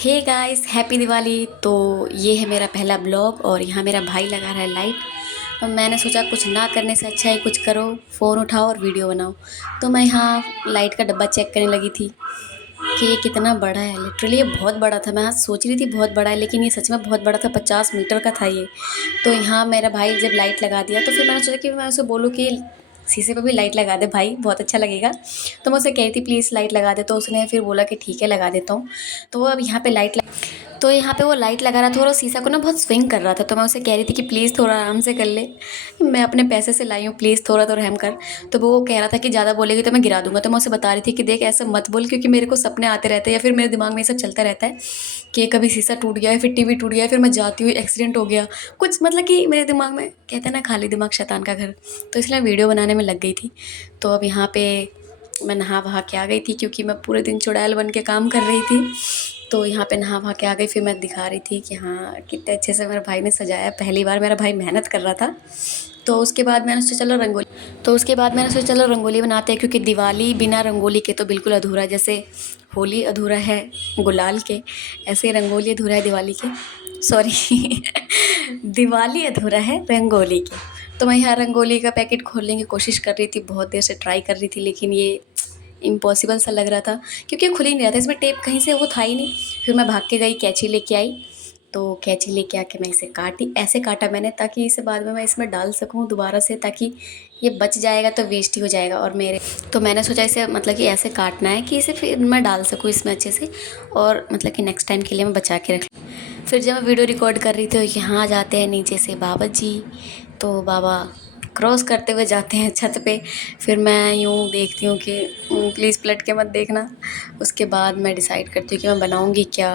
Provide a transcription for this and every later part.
Hey guys, happy Diwali. तो ये है मेरा पहला ब्लॉग और यहाँ मेरा भाई लगा रहा है लाइट। तो मैंने सोचा कुछ ना करने से अच्छा है कुछ करो, फ़ोन उठाओ और वीडियो बनाओ। तो मैं यहाँ लाइट का डब्बा चेक करने लगी थी कि ये कितना बड़ा है। लिटरली ये बहुत बड़ा था। मैं आज सोच रही थी बहुत बड़ा है, लेकिन ये सच में बहुत बड़ा था। 50 मीटर का था ये। तो यहाँ मेरा भाई जब लाइट लगा दिया तो फिर मैंने सोचा कि मैं उसे बोलूँ कि शीशे पे भी लाइट लगा दे भाई, बहुत अच्छा लगेगा। तो मैं उसे कही थी प्लीज़ लाइट लगा दे, तो उसने फिर बोला कि ठीक है लगा देता हूँ। तो वो अब यहाँ पे तो यहाँ पे वो लाइट लगा रहा था और वो शीशा को ना बहुत स्विंग कर रहा था। तो मैं उसे कह रही थी कि प्लीज़ थोड़ा आराम से कर ले, मैं अपने पैसे से लाई हूँ, प्लीज़ थोड़ा तो रहम कर। तो वो कह रहा था कि ज़्यादा बोलेगी तो मैं गिरा दूंगा। तो मैं उसे बता रही थी कि देख ऐसा मत बोल, क्योंकि मेरे को सपने आते रहते हैं या फिर मेरे दिमाग में ये सब चलता रहता है कि कभी शीशा टूट गया है, फिर टीवी टूट गया है, फिर मैं जाती हुई एक्सीडेंट हो गया कुछ, मतलब कि मेरे दिमाग में कहते हैं ना खाली दिमाग शैतान का घर। तो इसलिए वीडियो बनाने में लग गई थी। तो अब यहाँ पे मैं नहा वहा के आ गई थी, क्योंकि मैं पूरे दिन चुड़ैल बन के काम कर रही थी। तो यहाँ पे नहा वहा के आ गई। फिर मैं दिखा रही थी कि हाँ कितने अच्छे से मेरे भाई ने सजाया। पहली बार मेरा भाई मेहनत कर रहा था। तो उसके बाद मैंने सोचा चलो रंगोली बनाते हैं, क्योंकि दिवाली बिना रंगोली के तो बिल्कुल अधूरा है। जैसे होली अधूरा है गुलाल के, ऐसे ही रंगोली अधूरा है दिवाली के, सॉरी दिवाली अधूरा है रंगोली के। तो मैं यहाँ रंगोली का पैकेट खोलने की कोशिश कर रही थी, बहुत देर से ट्राई कर रही थी, लेकिन ये इम्पॉसिबल सा लग रहा था क्योंकि खुल ही नहीं रहा था। इसमें टेप कहीं से वो था ही नहीं। फिर मैं भाग के गई, कैंची लेके आई। तो कैंची लेके आके मैं इसे काटी, ऐसे काटा मैंने ताकि इसे बाद में मैं इसमें डाल सकूँ दोबारा से, ताकि ये बच जाएगा तो वेस्ट ही हो जाएगा। और मेरे तो मैंने सोचा इसे मतलब कि ऐसे काटना है कि इसे फिर मैं डाल सकूँ इसमें अच्छे से, और मतलब कि नेक्स्ट टाइम के लिए मैं बचा के रख। फिर जब मैं वीडियो रिकॉर्ड कर रही थी तो यहाँ जाते हैं नीचे से बाबा जी। तो बाबा क्रॉस करते हुए जाते हैं छत पे। फिर मैं यूँ देखती हूँ कि प्लीज़ पलट के मत देखना। उसके बाद मैं डिसाइड करती हूँ कि मैं बनाऊँगी क्या।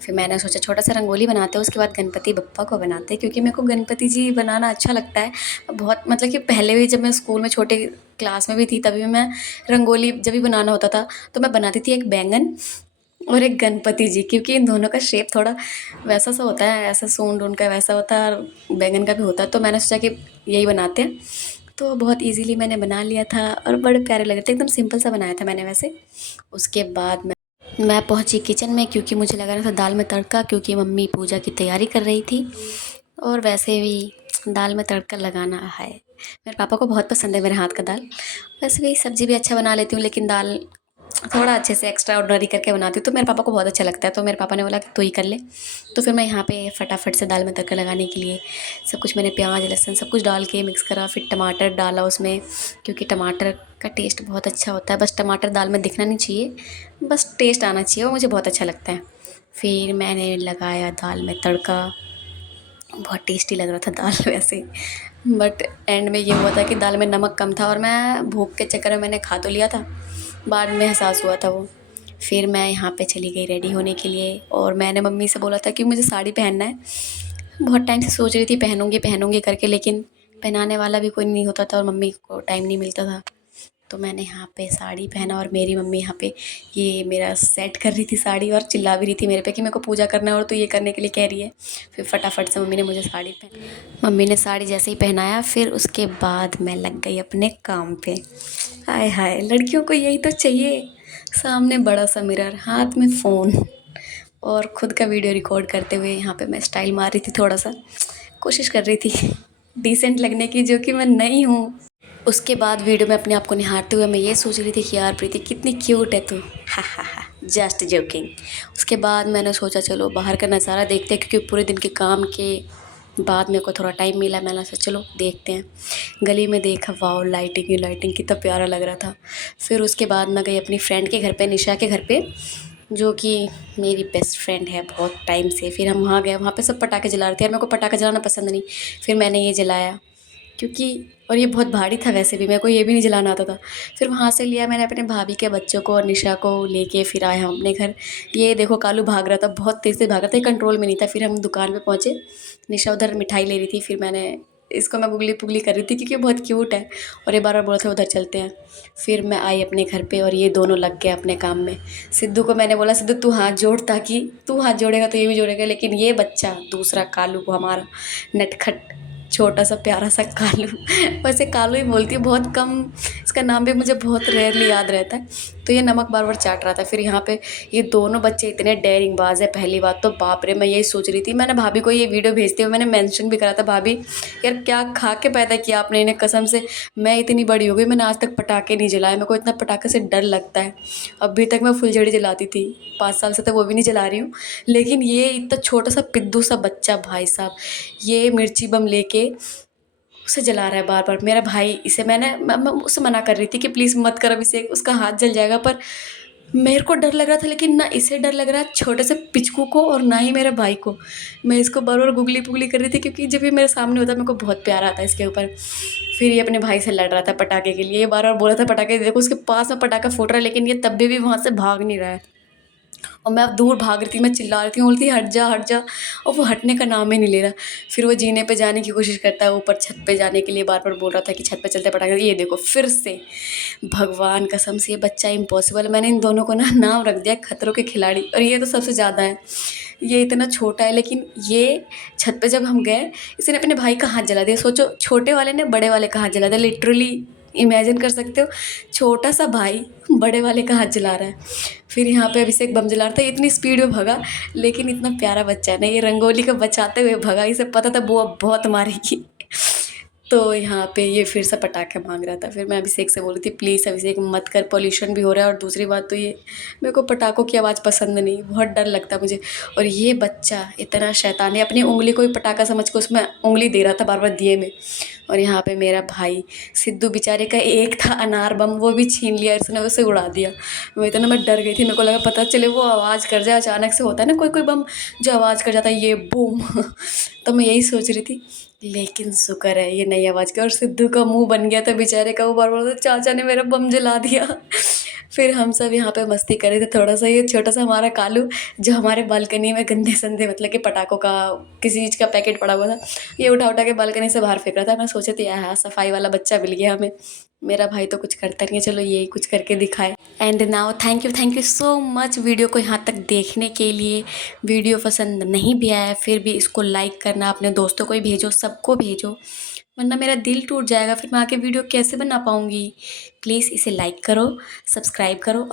फिर मैंने सोचा छोटा सा रंगोली बनाते हैं, उसके बाद गणपति बप्पा को बनाते हैं, क्योंकि मेरे को गणपति जी बनाना अच्छा लगता है बहुत। मतलब कि पहले भी जब मैं स्कूल में छोटे क्लास में भी थी तभी मैं रंगोली जब भी बनाना होता था तो मैं बनाती थी एक बैंगन और एक गणपति जी, क्योंकि इन दोनों का शेप थोड़ा वैसा सा होता है, ऐसा सूंड उनका वैसा होता है और बैंगन का भी होता है। तो मैंने सोचा कि यही बनाते हैं। तो बहुत इजीली मैंने बना लिया था और बड़े प्यारे लग रहे थे, एकदम सिंपल सा बनाया था मैंने वैसे। उसके बाद मैं पहुंची किचन में, क्योंकि मुझे लगा रहा था दाल में तड़का, क्योंकि मम्मी पूजा की तैयारी कर रही थी। और वैसे भी दाल में तड़का लगाना है, मेरे पापा को बहुत पसंद है मेरे हाथ का दाल। वैसे भी सब्ज़ी भी अच्छा बना लेती हूँ, लेकिन दाल थोड़ा अच्छे से एक्स्ट्रा ऑर्डिनरी करके बनाती हूँ तो मेरे पापा को बहुत अच्छा लगता है। तो मेरे पापा ने बोला कि तू ही कर ले। तो फिर मैं यहाँ पे फटाफट से दाल में तड़का लगाने के लिए सब कुछ मैंने प्याज लहसुन सब कुछ डाल के मिक्स करा। फिर टमाटर डाला उसमें, क्योंकि टमाटर का टेस्ट बहुत अच्छा होता है। बस टमाटर दाल में दिखना नहीं चाहिए, बस टेस्ट आना चाहिए, वो मुझे बहुत अच्छा लगता है। फिर मैंने लगाया दाल में तड़का, बहुत टेस्टी लग रहा था दाल वैसे। बट एंड में ये हुआ था कि दाल में नमक कम था और मैं भूख के चक्कर में मैंने खा तो लिया था, बाद में एहसास हुआ था वो। फिर मैं यहाँ पे चली गई रेडी होने के लिए, और मैंने मम्मी से बोला था कि मुझे साड़ी पहनना है। बहुत टाइम से सोच रही थी पहनूंगी पहनूंगी करके, लेकिन पहनाने वाला भी कोई नहीं होता था और मम्मी को टाइम नहीं मिलता था। तो मैंने यहाँ पे साड़ी पहना और मेरी मम्मी यहाँ पे ये मेरा सेट कर रही थी साड़ी, और चिल्ला भी रही थी मेरे पे कि मेरे को पूजा करना है और तू ये करने के लिए कह रही है। फिर फटाफट से मम्मी ने मुझे साड़ी पहन मम्मी ने साड़ी जैसे ही पहनाया, फिर उसके बाद मैं लग गई अपने काम पे। हाय हाय, लड़कियों को यही तो चाहिए, सामने बड़ा सा मिरर, हाथ में फ़ोन, और ख़ुद का वीडियो रिकॉर्ड करते हुए यहाँ पे मैं स्टाइल मार रही थी, थोड़ा सा कोशिश कर रही थी डिसेंट लगने की, जो कि मैं नहीं हूँ। उसके बाद वीडियो में अपने आप को निहारते हुए मैं ये सोच रही थी कि यार प्रीति कितनी क्यूट है तू, हा हा हा, जस्ट जोकिंग। उसके बाद मैंने सोचा चलो बाहर का नज़ारा देखते हैं, क्योंकि पूरे दिन के काम के बाद मेरे को थोड़ा टाइम मिला। मैंने सोचा चलो देखते हैं। गली में देखा, वाओ लाइटिंग ही लाइटिंग, कितना प्यारा लग रहा था। फिर उसके बाद मैं गई अपनी फ्रेंड के घर पे, निशा के घर पे, जो कि मेरी बेस्ट फ्रेंड है बहुत टाइम से। फिर हम वहाँ गए, वहाँ पे सब पटाखे जला रहे थे, और मेरे को पटाखा जलाना पसंद नहीं। फिर मैंने ये जलाया, क्योंकि और ये बहुत भारी था, वैसे भी मेरे को ये भी नहीं जलाना आता था। फिर वहाँ से लिया मैंने अपने भाभी के बच्चों को और निशा को लेके, फिर आए हम अपने घर। ये देखो कालू भाग रहा था, बहुत तेज़ से भाग रहा था, ये कंट्रोल में नहीं था। फिर हम दुकान पे पहुँचे, निशा उधर मिठाई ले रही थी, फिर मैंने इसको मैं गुगली पुगली कर रही थी क्योंकि बहुत क्यूट है, और ये बार बार बोला था उधर चलते हैं। फिर मैं आई अपने घर पे और ये दोनों लग गए अपने काम में। सिद्धू को मैंने बोला सिद्धू तू हाथ जोड़, ताकि तू हाथ जोड़ेगा तो ये भी जोड़ेगा, लेकिन ये बच्चा दूसरा कालू को हमारा नटखट छोटा सा प्यारा सा कालू। वैसे कालू ही बोलती हूँ, बहुत कम इसका नाम भी मुझे बहुत रेयरली याद रहता है। तो ये नमक बार बार चाट रहा था। फिर यहाँ पे ये दोनों बच्चे इतने डेयरिंग बाज है। पहली बात तो बाप रे, मैं यही सोच रही थी, मैंने भाभी को ये वीडियो भेजते हुए मैंने मेंशन भी करा था, भाभी यार क्या खा के पैदा किया आपने इन्हें, कसम से मैं इतनी बड़ी हो गई, मैंने आज तक पटाखे नहीं जलाए, मेरे को इतना पटाखे से डर लगता है। अभी तक मैं फुलझड़ी जलाती थी, 5 साल से तो वो भी नहीं जला रही हूँ। लेकिन ये इतना छोटा सा पिद्दू सा बच्चा, भाई साहब, ये मिर्ची बम लेके उसे जला रहा है बार बार। मेरा भाई इसे मैं उसे मना कर रही थी कि प्लीज़ मत कर अभिषेक, उसका हाथ जल जाएगा, पर मेरे को डर लग रहा था। लेकिन ना इसे डर लग रहा है छोटे से पिचकू को, और ना ही मेरे भाई को। मैं इसको बार बार गुगली पुगली कर रही थी, क्योंकि जब ये मेरे सामने होता है मेरे को बहुत प्यार आता है इसके ऊपर। फिर ये अपने भाई से लड़ रहा था पटाखे के लिए, ये बार बार बोल रहा था पटाखे देखो, उसके पास में पटाखा फूट रहा है, लेकिन ये तब भी वहाँ से भाग नहीं रहा है। और मैं अब दूर भाग रही थी, मैं चिल्ला रही थी, बोलती हट जा हट जा, और वो हटने का नाम ही नहीं ले रहा। फिर वो जीने पे जाने की कोशिश करता है, ऊपर छत पे जाने के लिए बार बार बोल रहा था कि छत पे चलते पटाखे। ये देखो फिर से, भगवान कसम से ये बच्चा इम्पॉसिबल। मैंने इन दोनों को ना नाम रख दिया खतरों के खिलाड़ी, और ये तो सबसे ज़्यादा है। ये इतना छोटा है, लेकिन ये छत पे जब हम गए, इसने अपने भाई का हाथ जला दिया। सोचो, छोटे वाले ने बड़े वाले का हाथ जला दिया, लिटरली इमेजिन कर सकते हो, छोटा सा भाई बड़े वाले का हाथ जला रहा है। फिर यहाँ पे अभिषेक बम जला रहा था, इतनी स्पीड में भगा, लेकिन इतना प्यारा बच्चा है ना, ये रंगोली को बचाते हुए भगा, इसे पता था वो अब बहुत मारेगी। तो यहाँ पे ये फिर से पटाखे मांग रहा था। फिर मैं अभिषेक से बोली थी प्लीज़ अभिषेक मत कर, पॉल्यूशन भी हो रहा है, और दूसरी बात तो ये मेरे को पटाखों की आवाज़ पसंद नहीं, बहुत डर लगता मुझे। और ये बच्चा इतना शैतान है, अपनी उंगली को ही पटाखा समझ के उसमें उंगली दे रहा था बार बार दिए में। और यहाँ पे मेरा भाई सिद्धू बेचारे का एक था अनार बम, वो भी छीन लिया इसने, उसे उड़ा दिया। वो इतना मैं डर गई थी, मेरे को लगा पता चले वो आवाज़ कर जाए, अचानक से होता है ना कोई कोई बम जो आवाज़ कर जाता है, ये बूम। तो मैं यही सोच रही थी, लेकिन शुक्र है ये नई आवाज़ की। और सिद्धू का मुंह बन गया था बेचारे का, वो बार बार चाचा ने मेरा बम जला दिया। फिर हम सब यहाँ पे मस्ती कर रहे थे थोड़ा सा। ये छोटा सा हमारा कालू जो हमारे बालकनी में गंदे संदे मतलब कि पटाखों का किसी चीज़ का पैकेट पड़ा हुआ था, ये उठा उठा के बालकनी से बाहर फेंक रहा था। मैं सोचे थे यार सफाई वाला बच्चा मिल गया हमें। मेरा भाई तो कुछ करता नहीं है, चलो यही कुछ करके दिखाए। And now thank you so much video को यहाँ तक देखने के लिए। वीडियो पसंद नहीं भी आया फिर भी इसको लाइक करना, अपने दोस्तों को ही भेजो, सबको भेजो, वरना मेरा दिल टूट जाएगा, फिर मैं आके वीडियो कैसे बना पाऊँगी। प्लीज़ इसे लाइक करो, सब्सक्राइब करो।